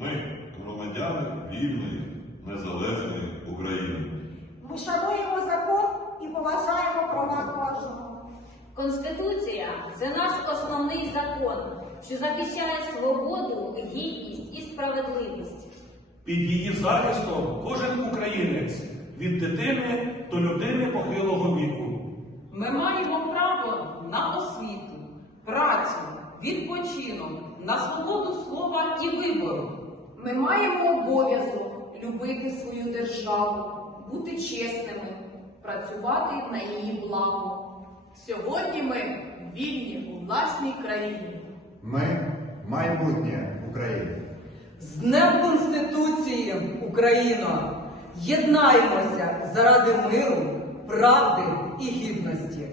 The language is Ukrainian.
Ми громадяни вільної, незалежної України. Ми шануємо закон і поважаємо права кожного. Конституція це наш основний закон, що захищає свободу, гідність і справедливість. Під її захистом кожен українець від дитини до людини похилого віку. Ми маємо право на освіту, працю, відпочинок, на свободу слова і. Ми маємо обов'язок любити свою державу, бути чесними, працювати на її благо. Сьогодні ми вільні у власній країні. Ми майбутнє України. З Днем Конституції, Україно! Єднаємося заради миру, правди і гідності.